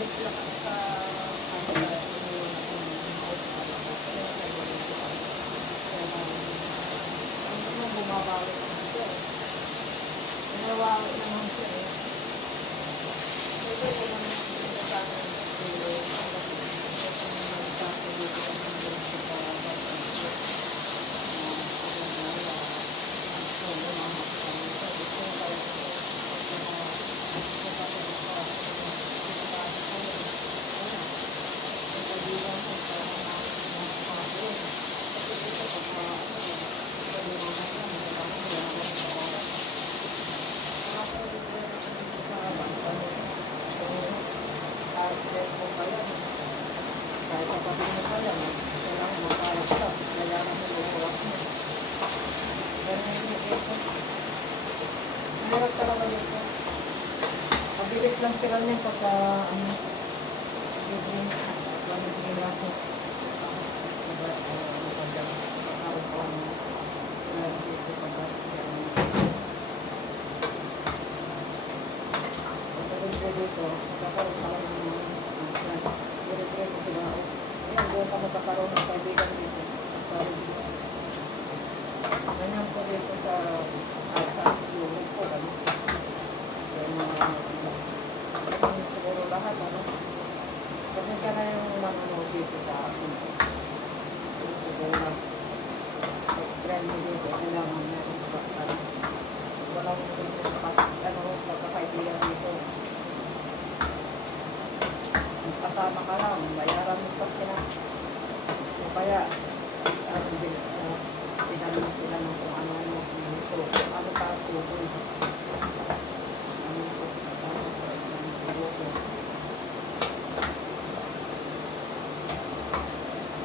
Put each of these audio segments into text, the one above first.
bumalik sila kasi sa kanila, iniwan ako ng out pa ako. Kaya nag-balik ko ako. Kaya ang naman bumabawi naman siya eh. Binabawi naman siya eh. Ito ko naman sa akin kahit kapatid mo pa yan, kailangan magkayat ka, kailangan mo lukuwas mo. Pero hindi ito. Mahirap talaga ito. Mabilis lang sila niya pagka, bibigyan ako. Masarap ko ang sila dito pagka-bibigyan. Pagkaroon ko dito, kakaroon sa lang ng dire-dire ko sila. Ayan, doon ka magkakaroon ng kaibigan dito. Ganyan po dito sa Europe po. Kaya siguro lahat. Kasi siya na yung nanonood dito sa akin. Kaya friend mo dito, kailangan meron pa. Walang pagkakaibigan dito. Kasama ka lang, bayaran mo pa sila. So kaya, pinalo mo sila ng kung ano-ano. So, ano pa ang sugoy? Ano po, kasama sa grupo.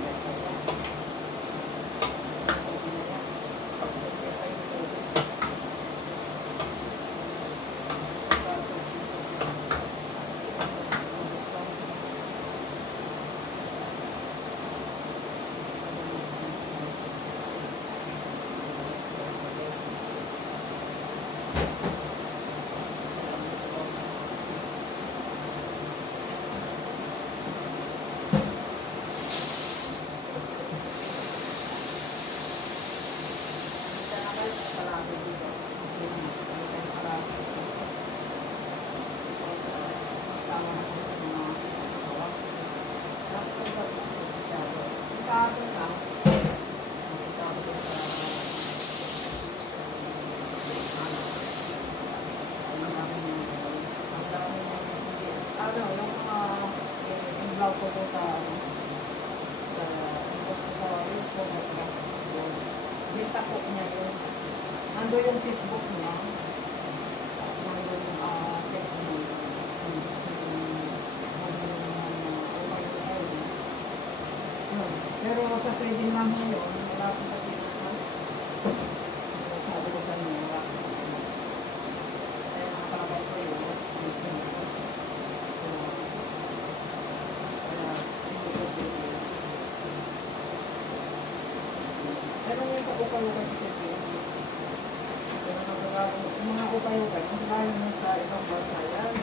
Yes, ayan. Ko po sa post ko sa YouTube at saka sa Facebook. Binta po niya yun. Nando yung Facebook niya. Nando yung pero sa Sweden lang ngayon, wala po sa Pinas. Sabi ko sa inyo, wala po sa Pinas. Kaya nakakalagay ko yun, Sweden. Pero yung sa upay-upay sa Pilipinas, yung mga upay-upay, kung kaya mo sa ibang bansa yan,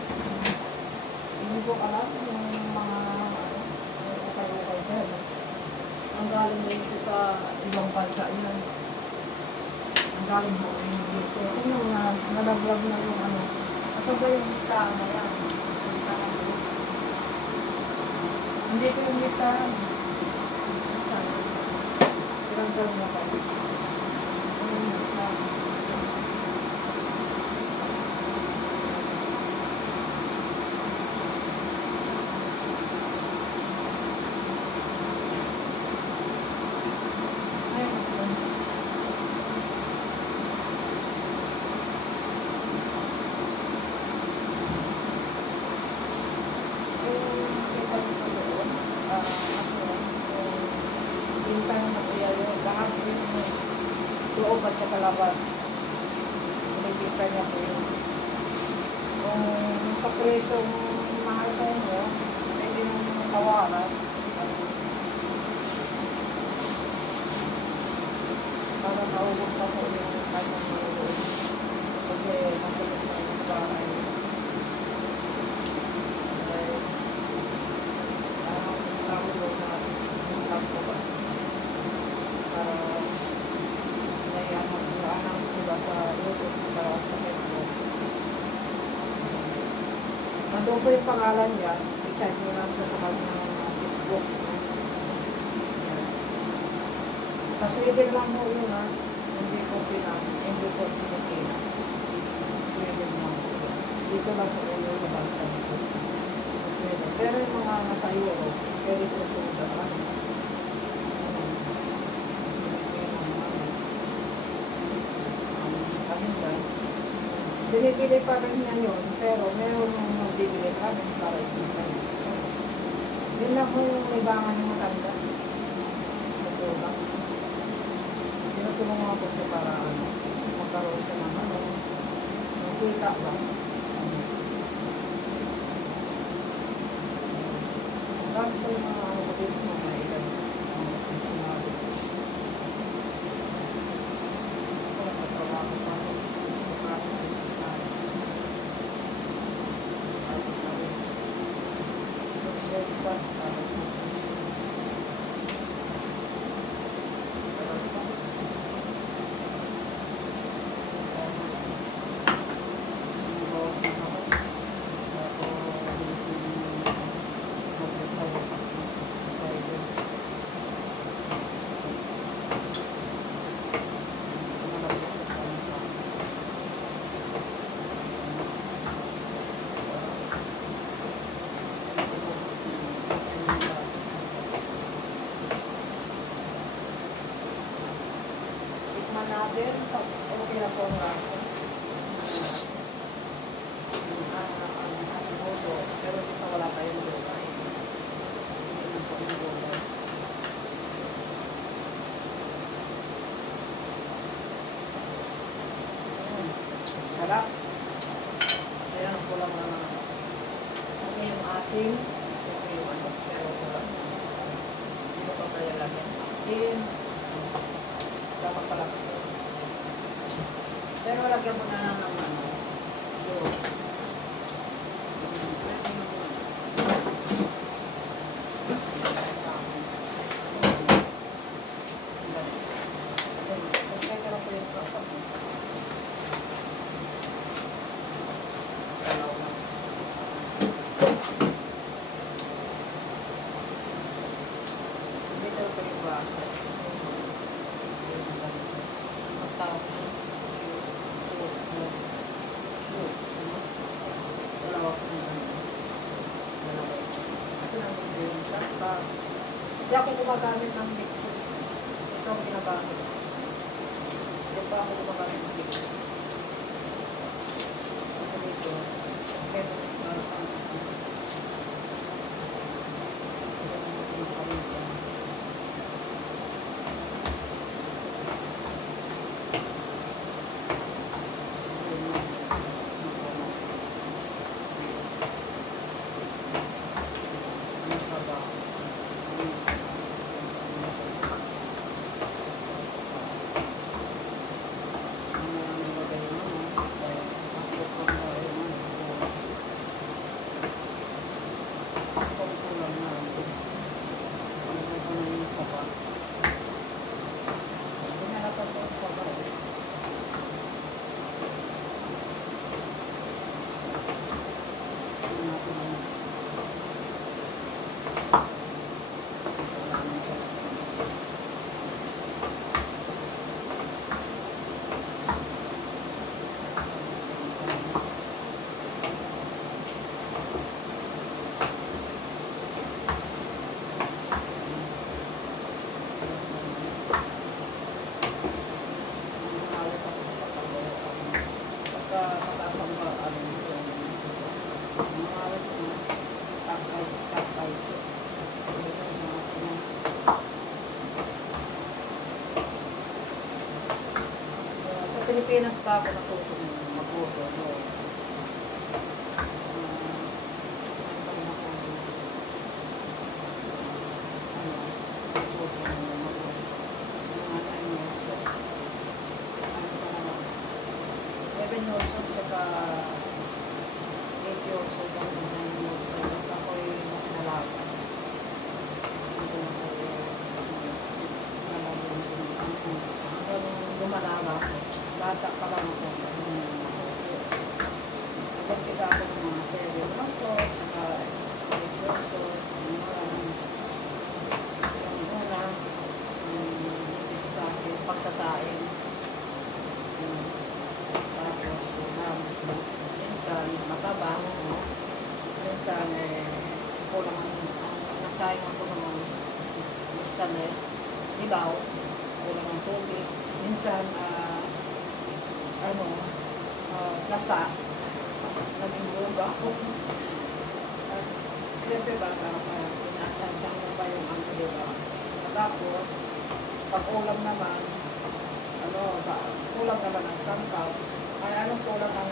hindi ko alam yung mga upay-upay dyan. Ang galing din siya sa ibang bansa yan. Ang galing mo rin dito. Kung yung nalaglag na yung kasabay yung listahan na yan. Hindi ko yung listahan. Tiranggal mo kayo. Bintang material yun. Lahat yung loob at saka labas. Binibita niya po yun. Kung sa presong mahal sa inyo, pwede nang tawaran. Para maubos na po yung kanyang loob. Kasi masakit na sa bahay. Kung po yung pangalan niya, i-chat nyo lang sa kanyang Facebook. Sa Sweden lang mo yun ha. Hindi po Pilipinas. Sweden lang po yun. Dito lang po yun sa bansa nito. Sweden. Pero yung mga nasa Europe, pwede sila pumunta sa kanila. Binibili pa rin niya yun, pero meron yung magbibili sa amin para ikita niya. Yun lang po yung libangan ng matanda. Ito ba? Tinutulong ako siya para magkaroon siya ng nakita ba? Marami po yung mga kapit mo na ilan. Sinabi. Ito, nagtatrabaho pa. Natin, okay na po ang rasa. Pero dito wala tayong gulay. Hindi na po yung gulay. Harap. Ayan ang kulang na okay yung asin. Okay yung ano. Pero kulang na. Hindi ko pa kaya lagyan asin. Dapat pala kasi. Pero lagyan mo na lang ng ano. Yun. Kasi kung kaya lang po yung sapat mo. Dalaw lang. Hindi daw pa yung basa. Magtawag na. Kasi nandun yung isa. Hindi ako gumagamit ng picture. Ito ang ginagamit. Hindi pa ako gumagamit ng picture. Kasi dito, okay, para sa akin. Pilipinas pa ako natuto magluto. Seven years old, tsaka 8 years old, 9 years old. Ako'y nalaga. Hanggang lumalaga ako. Bata pa lang ako. nag-umpisa ako ng mga cereal salt, saka salt, yung una, umpisa sa akin, pagsasaing. Tapos, minsan, mataba, no? Minsan, kulang ang nagsayang ako naman. Minsan, ilaw, kulang ang tubig. Minsan, lasa, naging buga ako. At, siyempre ba, sinachanchang mo pa yung ano, diba? Tapos, pag ulam naman, kulang naman ang sangkaw. Ay, anong kulang ang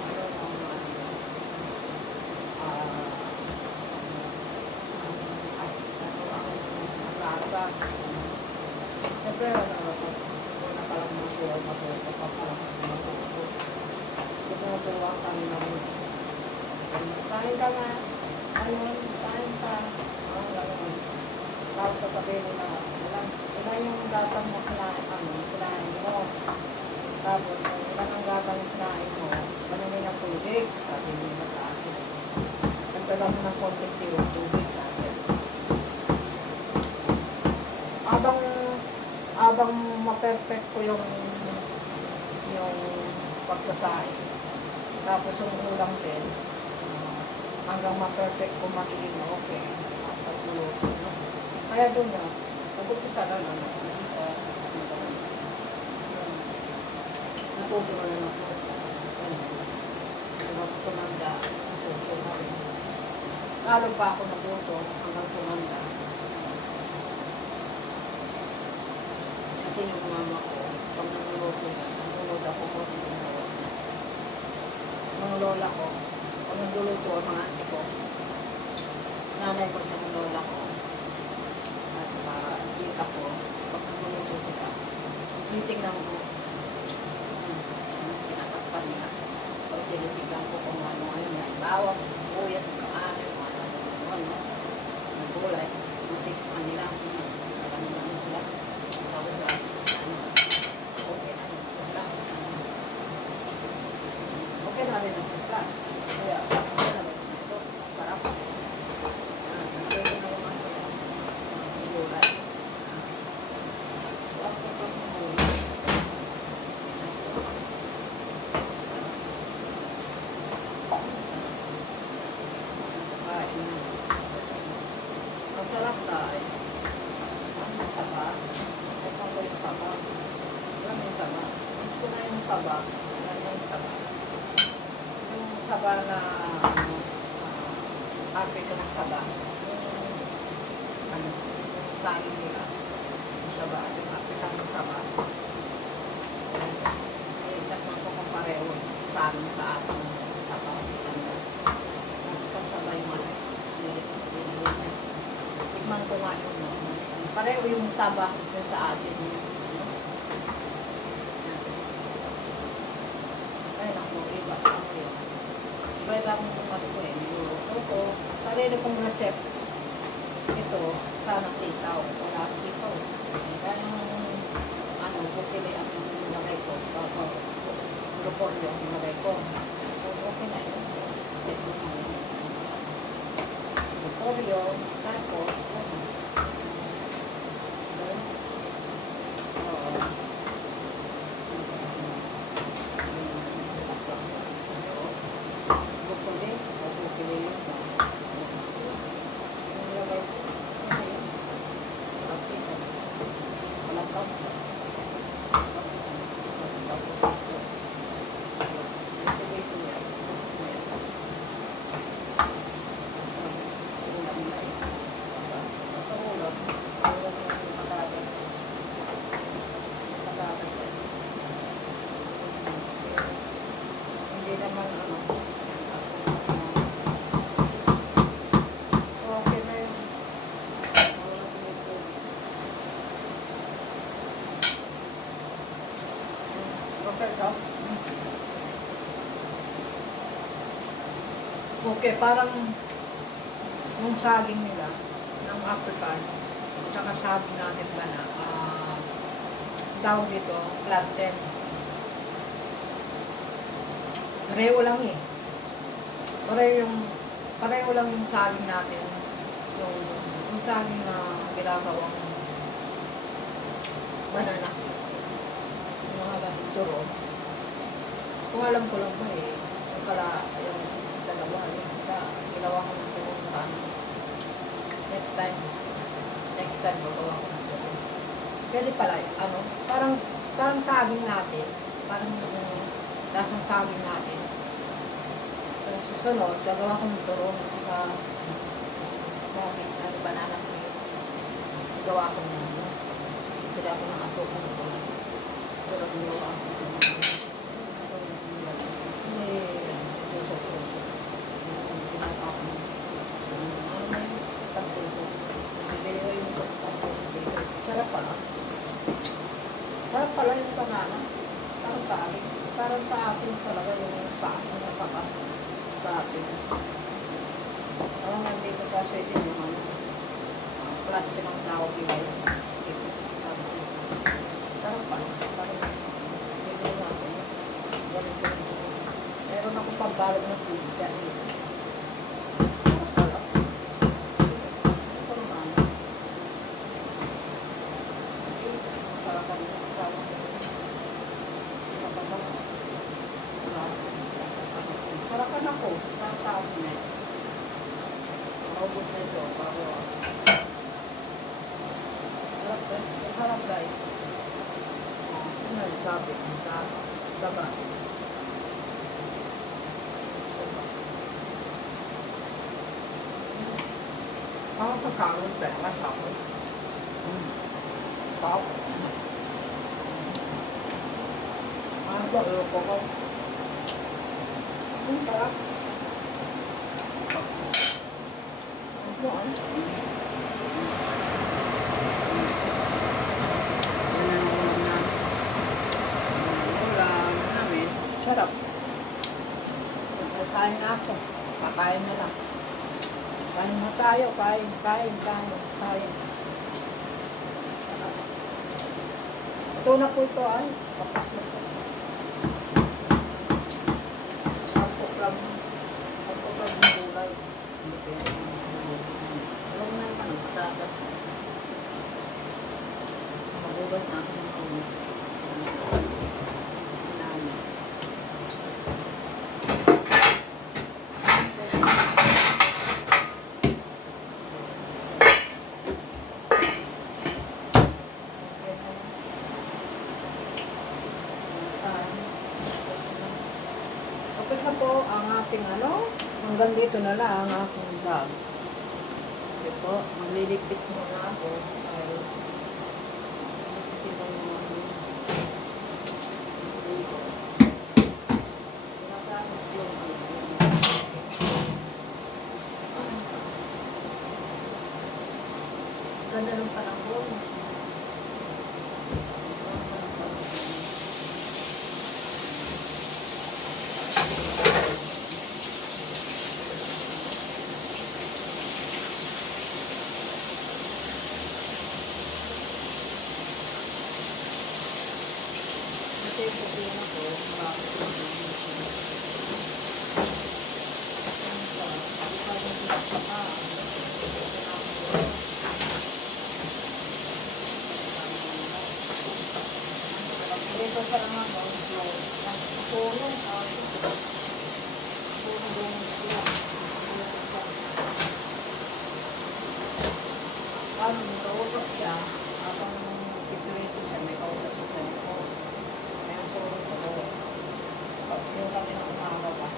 ang lasa. Siyempre, una pa lang ng kulang matuto pa pa lang matuto. Tinutuwa kami namin. Sahin ka nga, sahin ka. Tapos sasabihin nila, ilan yung gatang na sinahin mo. Tapos, kung ilan ang gatang na sinahin mo, manumin ng tubig, sabi nila sa akin. Nagdalang ng konting tubig sa akin. Abang ma-perfect ko yung pagsasahin. Tapos yung ulam din, hanggang ma-perfect ko magiging okay. Pagluto. Kaya doon na, nag-upisa na isa. Natuto na lang ako. Tumanda, natuto na rin. Lalo pa ako natuto hanggang tumanda. Kasi yung mama ko, pag naguluto niya, nagulot ako ko mga lola ko, pag nagluluto ang mga auntie ko, nanay ko at yung lola ko, at saka tita ko, pag nagluluto sila, tinitignan ko, tinatakpan nila. Pag tinitignan ko kung ano-ano na ibawang, sibuyas, kaanin, ano, gulay, tinitignan nila, ano sila, tawag na, okay na rin ang pagka. Kaya, okay na rin ito. Sarap. Nandito na yung gulay. So, ako pa ng gulay. Ang sarap tayo. Ang saba. Ay, pang ko yung saba. Ilan yung saba? Miss ko na yung saba. Ilan yung saba? Saba na African saba. Yung saging nila. Yung saba, yung African saba. Takman ko kung pareho sa amin sa ating saba. African saba yung tikman ko nga yun. Pareho yung saba yung sa atin. Ay, naku, iba. Iba-iba akong kumali ko niluluto ko. Sarili kong recipe. Ito, sana sitaw. Wala sitaw. Kaya bukili ang nilagay ko. Luporyo ang nilagay ko. So, okay na yun. Yes, luporyo. Tapos, okay, parang yung saging nila ng African, tsaka saging natin ba na tawag dito, plantain. Pareho lang eh. pareho lang yung saging natin. Yung saging na ginagawang banana. Yung mga ganito turon. Kung alam ko lang ba eh, yung dalawa, yung isa, ginawa ko ng turon na ano. Next time gagawa ko ng turon. Pwede pala, ano, parang saging natin, parang yung lasang saging natin. Sa susunod, gagawa ko ng turon, at saka banana cake. Gawa ko ng pila ko ng asukal ng turon. Turon gawa ko ng tusok-tusok. Pinapa ko ng pag-tusok. Bibili ko yung pag-tusok dito. Sarap pala. Sarap pala yung banana. Parang sa akin. Parang sa atin talaga yung sa akin na saka sa atin. Nandito sa Sweden yung ano. Plat ng tawag nila yun. Sarap pala. Parang bibili natin. Ganito yung meron ako pambalog ng tubig dahil sarap pala. Ito naman. Masarap pa rin. Isa pa ba? Sarapan ako. Sa akin na. Maubos na ito. Sarap ba? Sarap guys. Ano yung sabi? Saba. Ako sa kanon, pera ako. Pop. Ano ba? Loko ko. Ang sarap. Ano ba? Sarap. Kain na ako. Kakain na lang. Kain na tayo. Kain. Ito na po ito ay. Tapos na po. Pagpuplag ng gulay. Alam mo na yung ano, patatas. Magugas na ako ng ulo. Tapos na po ang ating ano, hanggang dito na lang ang aking vlog. Okay po, magliligpit muna ako. Ay, liligpitin mo yung sinasabi yung ganda ng panahon. Ito yung problema ko, marami ko dito pa naman tulong paano nakausap siya habang ipirito siya, may kausap siya sa nito. Kaya surong ko pag yung kami ng umaga ba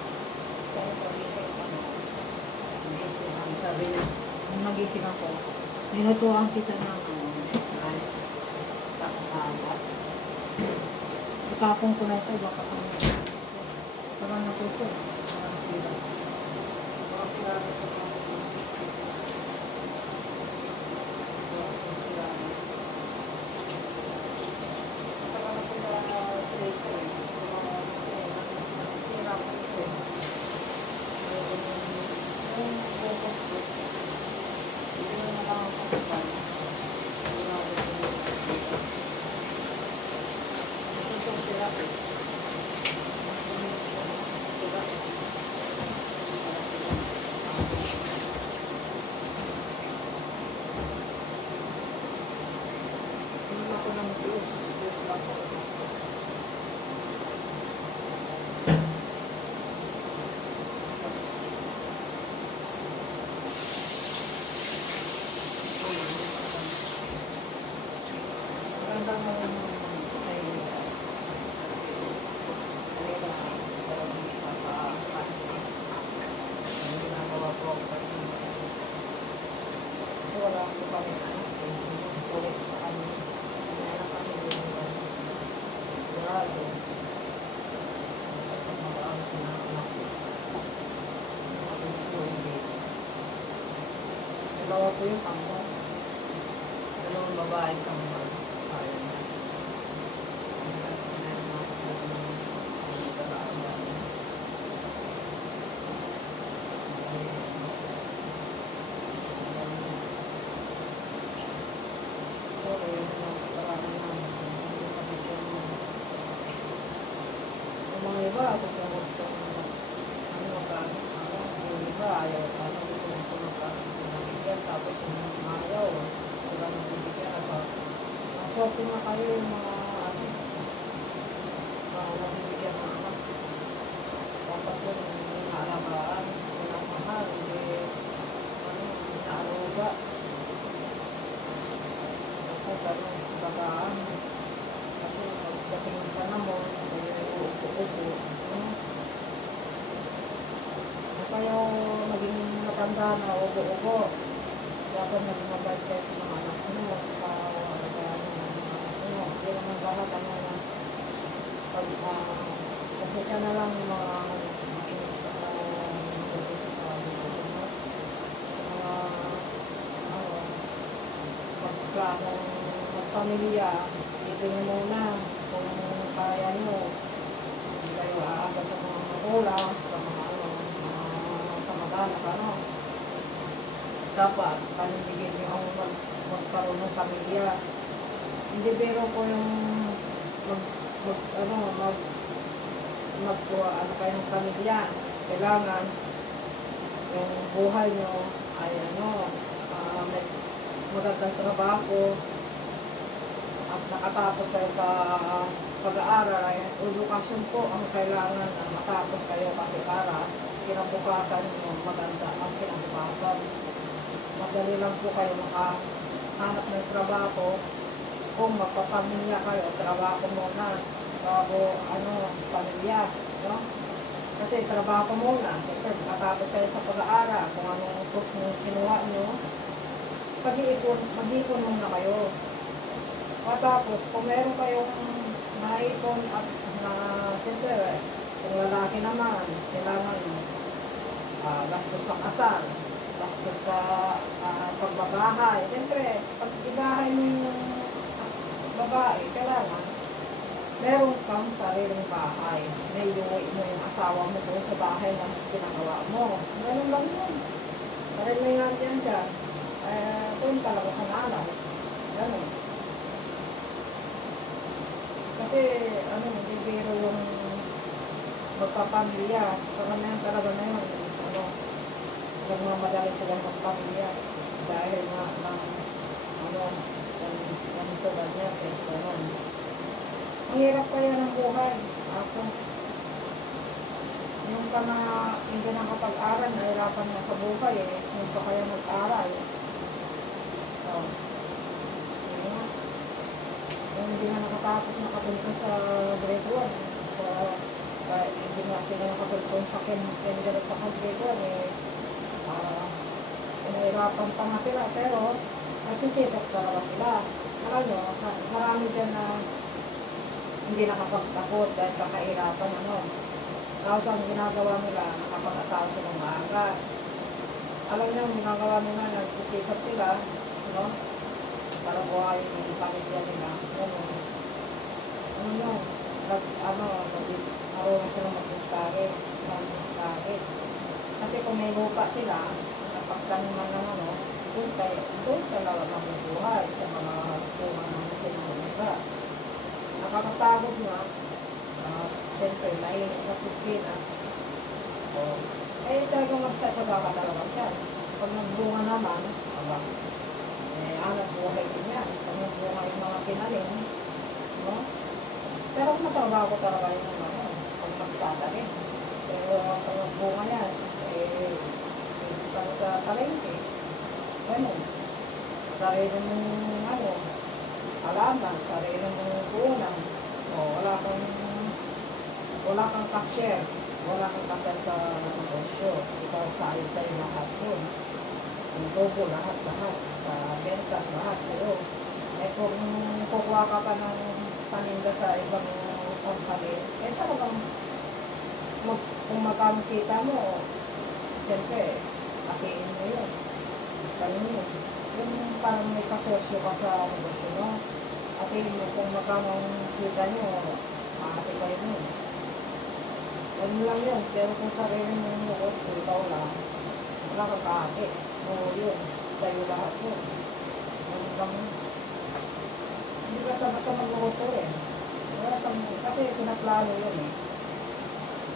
kung pagising ano nagising ako, sabi niya nung nagising ako nilutuan kita ng ayos sa kagat. Itapon ko na ito, baka kami parang natuto. Parang sila. Baka sila ito. Parang ako sa tracer. Nasisira ko ito. Yung focus ko. Hindi na lang ako kapal. Sila. kami anak ko. Kulit ko sa kanya. May anak kami yung sigurado. Kapag mag-aaral sila ng anak ko. Ako hindi. Dalawa po yung kambal. Dalawang babae kambal. Sayang na. Meron mga kasama ng pag-aaral niya. Siguro yung mga pag-aaral namin. Hindi kami po yung mga iba, gusto ano magkano. Yung iba, ayaw, gusto magkano. Tapos yung mga ayaw, sila nagbibigyan ako. Maswerte na kayo yung mga nagbibigyan ng anak. Dapat yun, yung naalagaan, yung namahal, hindi, naaruga. Dapat, bagaan. Kasi pagdating ka na mo, uupo-upo. Kayo maging matanda na ubo-ubo. Dapat maging mabait kayo sa mga anak mo. Saka alagaan ng mga anak mo. Hindi naman lahat kasi siya na lang yung mga makinig sa dito sa mga magplanong magpamilya. Isipin nyo muna kung kaya nyo. Hindi kayo aasa sa mga magulang, sa mga kamag-anak, dapat panindigin nyo ang magkaroon ng pamilya. Hindi biro po yung ano kayo ng pamilya. Kailangan yung buhay nyo ay may magandang trabaho at nakatapos kayo sa pag-aaral. Ay edukasyon po ang kailangan na matapos kayo kasi para kinabukasan nyo maganda ang kinabukasan. Madali lang po kayo makahanap ng trabaho kung magpapamilya kayo, trabaho muna bago pamilya, no? Kasi trabaho muna, siyempre makatapos kayo sa pag-aaral, kung anong course nyo kinuha nyo, mag-iipon muna kayo. Matapos, kung meron kayong naipon at siyempre, kung lalaki naman, kailangan gastos sa kasal, gastos sa pagbabahay. Siyempre, pag ibahay mo yung babae, kailangan meron kang sariling bahay. May iuwi mo yung asawa mo doon sa bahay na pinagawa mo. Ganun lang yun. Dahil may nandiyan dyan, doon talaga sa nanay. Ganun. Kasi, hindi biro yung magpapamilya. Karamihan talaga na yun. Nagmamadali sila magpamilya. Dahil ganito ganyan, kaya ganun. Ang hirap kaya ng buhay. Ako, yung pa na hindi nakapag-aral, nahirapan na sa buhay Yung pa kaya mag-aral. Yung hindi na nakatapos nakatulong sa grade 1. Hindi na sila nakatulong sa kindergarten at sa grade 1. Nahirapan pa nga sila, pero nagsisikap talaga sila. Alam nyo, marami dyan na hindi nakapagtapos dahil sa kahirapan. Tapos ang ginagawa nila, nakapag-asawa silang maaga. Alam nyo, ang ginagawa nila, nagsisikap sila, para buhayin yung pamilya nila. Marunong silang mag-discard. Kasi kung may lupa sila, napagtaniman ng doon sa lawag ng buhay, sa mga tungan ng tinulungan. Nakakapagod nga, siyempre, nainis sa Pilipinas. Talagang magtsatsaga ka talaga siya. Pag nagbunga naman, hanap buhay din yan. Pag nagbunga yung mga tinanim, pero matrabaho ko talaga yung pag magtatanim. Pero pag nagbunga yan, dito sa palengke, ganun. Sarili mong alaman, sarili mong punan. Wala kang cashier. Wala kang cashier sa negosyo. Ikaw sa'yo lahat yun. Ang logo, lahat. Sa benta, lahat sa'yo. Eh kung kukuha ka pa ng paninda sa ibang company, eh talagang kung magkano kita mo, siyempre, atiin mo yun. Ganun yun. Yung parang may kasosyo ka sa negosyo mo, atiin mo kung magkano ang kita nyo, maati kayo mo. Ganun lang yun. Pero kung sarili mo yung negosyo, ikaw lang, wala kang kaati. Oo yun. Sa'yo lahat yun. Ganun lang yun. Hindi basta mag-negosyo eh. Wala kang, kasi pinaplano yun eh.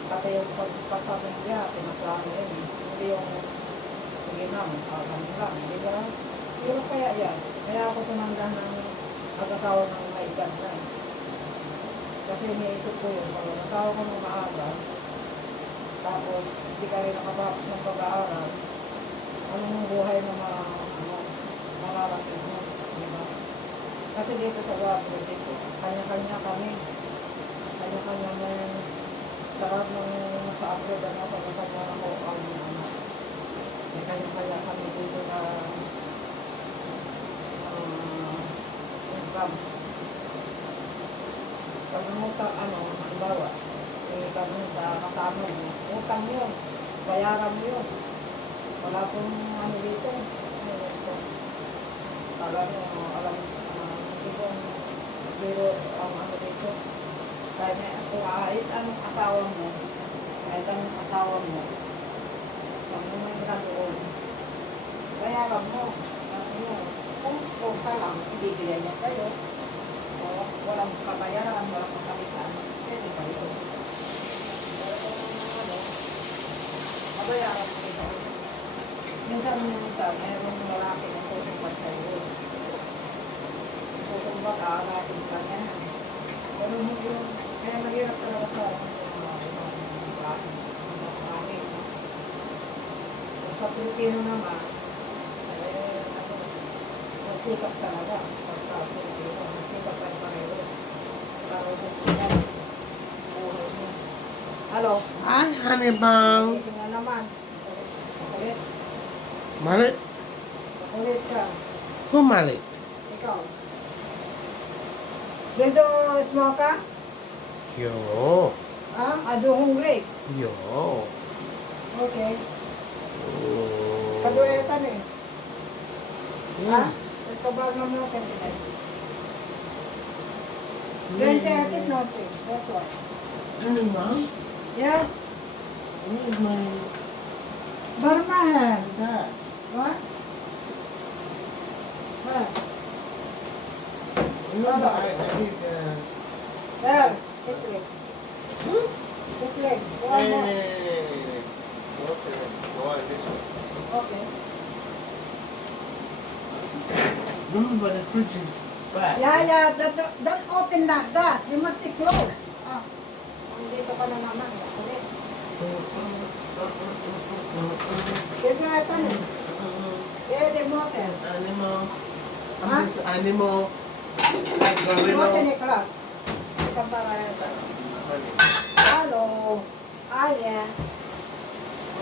Pati yung pagpapamilya, pinaplano yun eh. Hindi yung, sige na, ganun lang. Hindi ba? Pero kaya yan. Kaya ako tumanda ng mag-asawa ng may edad na eh. Kasi iniisip ko yun, pag nasawa ko ng maaga, tapos hindi ka rin nakatapos ng pag-aaral, anong buhay na mararating mo, diba? Kasi dito sa Guapo, dito, kanya-kanya kami. Kanya-kanya may sarap ng sa abroad, pagkakanya ako ang anak. May kanya-kanya kami dito na income. Pag umutang, halimbawa, tanong sa kasama mo, utang yun, bayaran mo yun. Wala pong dito. Kala nyo, hindi ko biro ang dito. Kahit anong asawa mo, pag may nagdoon, bayaran mo. Kung kusa lang, ibibigay niya sa'yo, o walang kabayaran, walang kapalitan, pwede pa yun. Pero kung mabayaran mo ito. Minsan, mayroong lalaki na susumbat sa'yo. Kung susumbat, aarating ka niya. Pero hindi yun. Kaya mahirap talaga sa mga sa Pilipino naman, magsikap talaga. Pagka Pilipino, magsikap tayo pareho. Para kung buhay mo. Hello? Hi, honey bang. Gising na naman. Makulit. Malit? Makulit ka. Who malit? Ikaw. Bento small ka? Yo. Ado hungry. Yo. Okay. Oh. Kaduetan eh. Yes. Terus kabar naman ako kanina. 20 atit nothing. That's why. Honey bang? Yes. Where's my Barmahan. dad? What? What? Remember I did There. Sit leg. hmm? Sit leg. Go on more. Hey. Okay. Go on this way. Okay. Remember the fridge is back. Yeah. Don't open that. You must stay close. Dito ka na naman. Ulit. Dito nga ito eh. The motel. Animal. I'm Huh? just animal. Like Motel gorilla. ni Clark. Ikaw para ito. Honey. Hello. Yeah.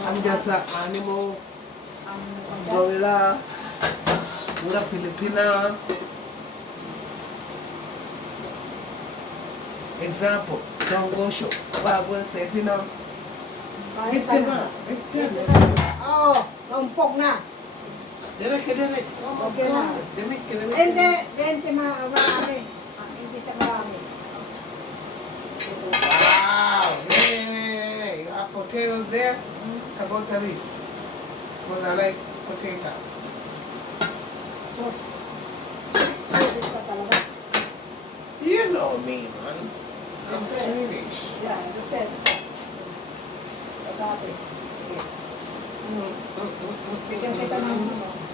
I'm just an animal. Gorilla. Gorilla. With a Filipina. Example. Don't go show. What I'm gonna say, you know. Kahit Get them ano. out. Get Dito them na. Oo. Umpok na. Direct. Oh my Okay na. God. Let me. Hindi marami. Hindi siya marami. Wow. Hey. You have potatoes there? How about this? Because I like potatoes. Sus. Sus ka talaga. You know me, man. I'm Okay. Swedish. Yeah, you said so. Patatis. Sige. Bigyan kita ng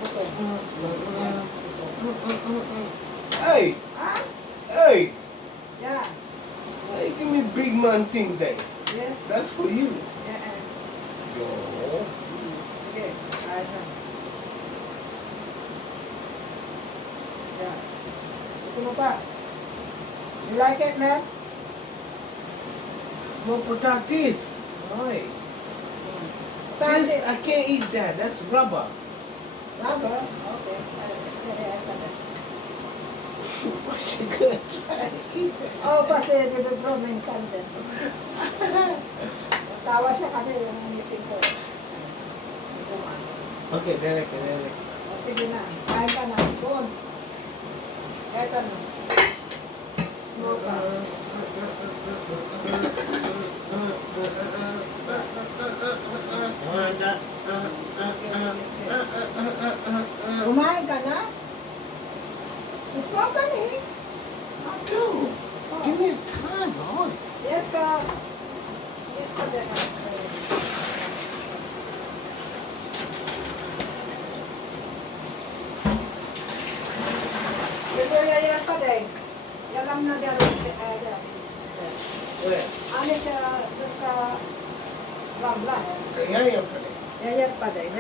puto. Yan. Hey. Ah? Hey. Yeah. Hey, give me big man thing there. Yes. That's for you. Yeah. Yo. Sige. Ayos na. Yeah. Gusto mo pa? You like it, man? No potatoes. Right. This, Patatis. I can't eat that. That's rubber. Rubber? Okay. Sige, ito na. What's she gonna try to eat it? Oh, kasi di ba bro, mental din. Tawa siya kasi yung ngipin ko. Okay, Derek, Derek. O sige na, kain ka na. Doon. Eto na. Small pa. Kumain ka na? Small ka ni. Dude, give me time, boy. Yes ka. Yes ka din. Ito yayan ka din. Yalam na diyan. Where? Ano siya, doon sa Rambla. Yeah, pala. Yayan pa din.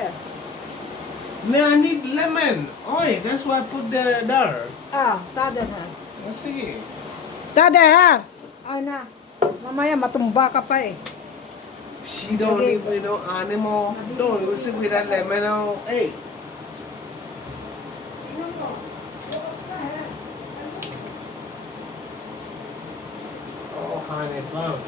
Man, I need lemon. Oi, that's why I put the there. Ah, tada na. Sige. Tada ha! Ay na. Mamaya matumba ka pa eh. She don't Okay. even know animal. Don't listen with that lemon. Oh, hey. Oh, honey bun.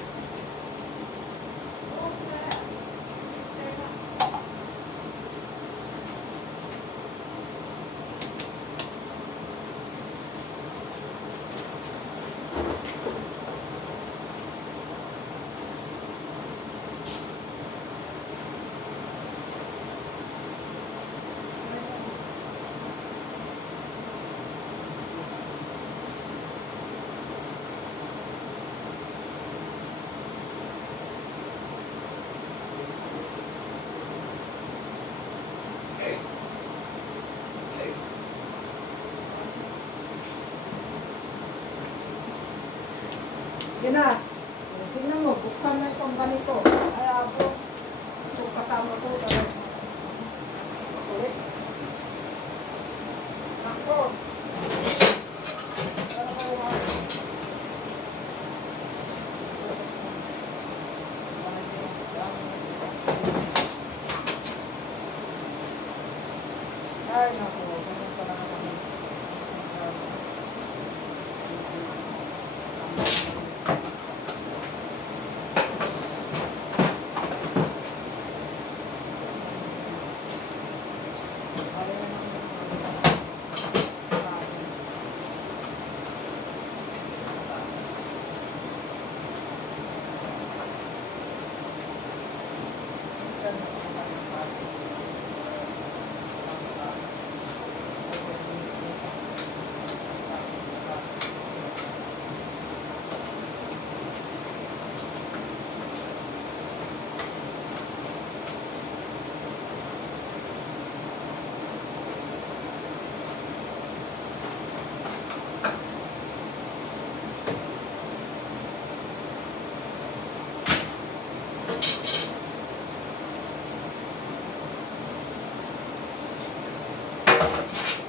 Hey. Hey. Yun na. Tingnan mo, buksan na itong ganito. Ay, abo. Itong kasama ko. Ulit. Ako. Ay, naku. Ganun pala naman.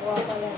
Kuha pa yan.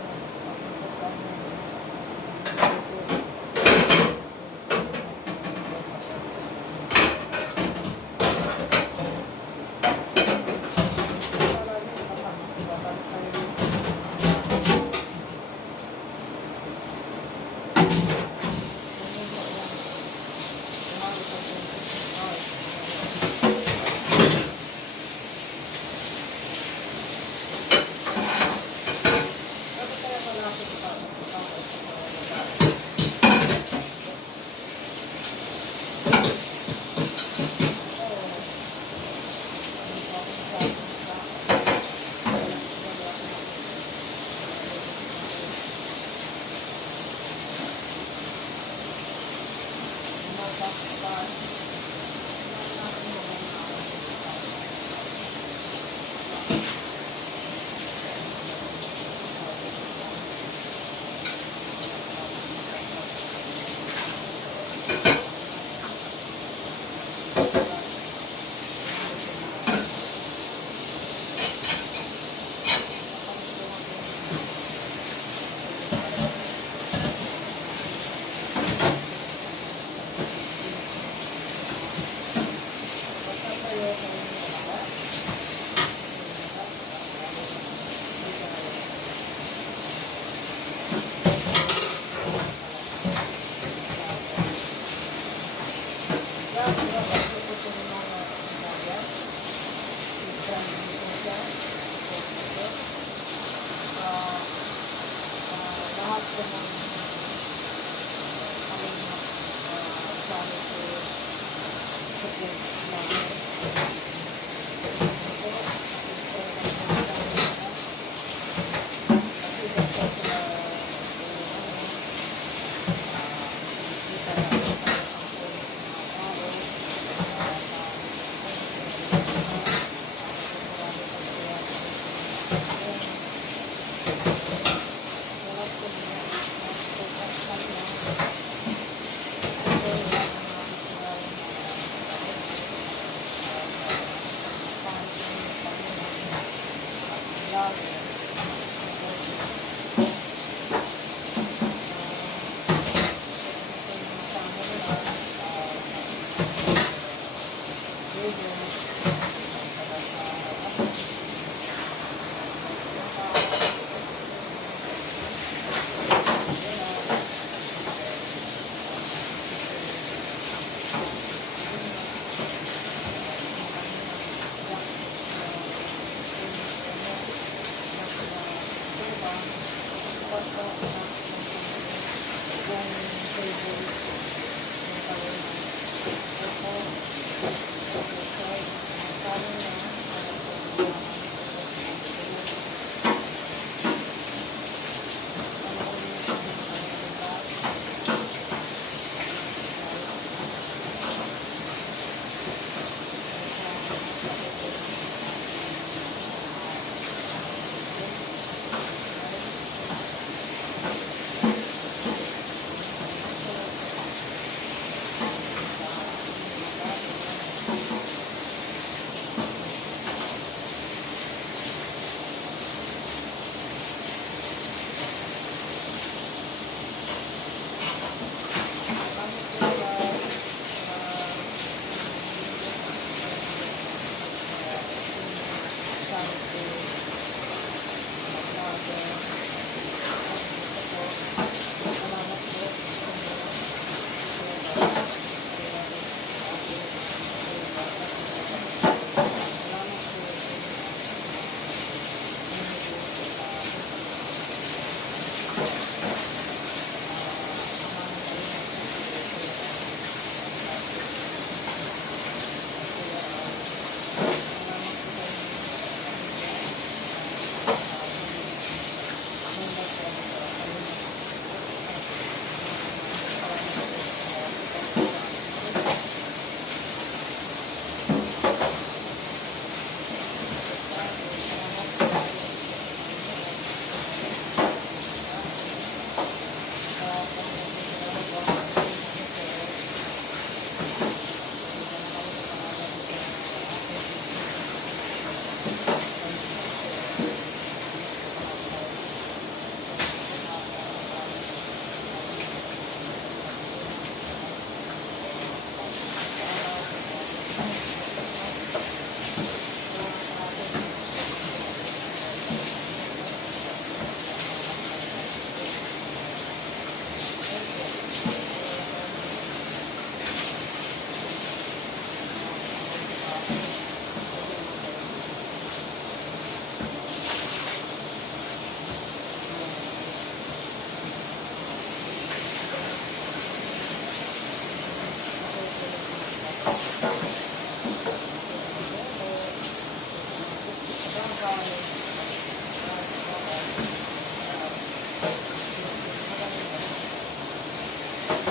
siya. Uh, lahat po ng kalingap charity support namin. Ito, kasi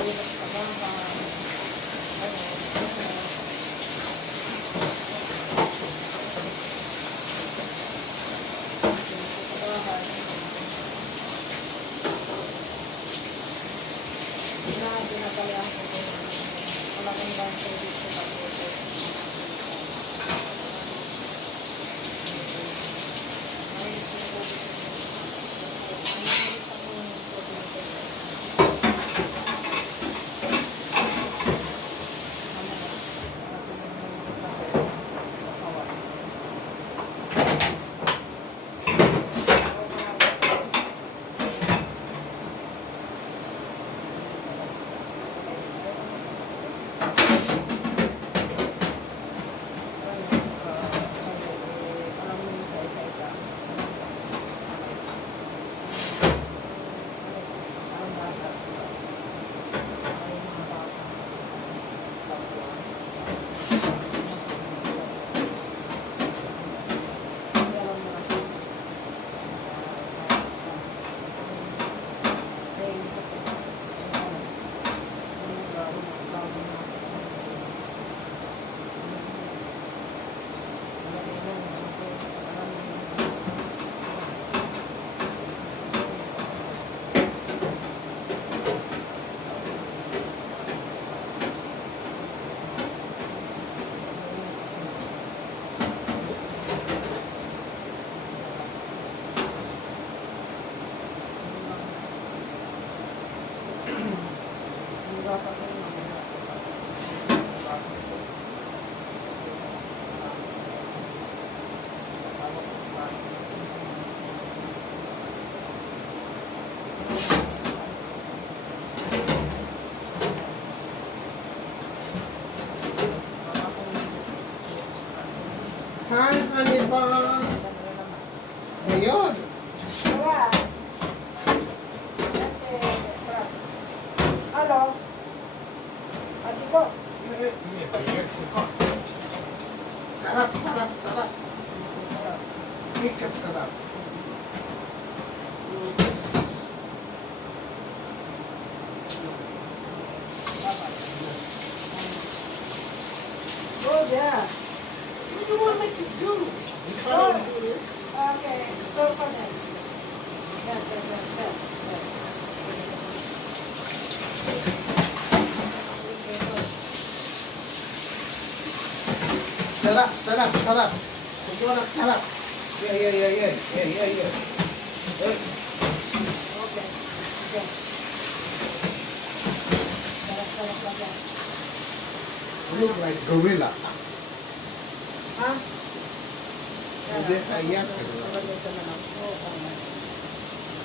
dito sila kita namin ang Pinagalian ko po. Wala kang ibang service ko lang po. Hi, honey bun. Ayun. Kaya, Halo? Ati ko? Sarap, sarap, sarap. Mika sarap. Good, yeah. What do you want me to do? If I don't do this, Okay, so for them. Yes. sarap, sarap, sarap. Ito na sarap. Yeah. Eh, Okay. Okay. Sarap. look like gorilla. Ha? Hindi, ayan. Oo, tama.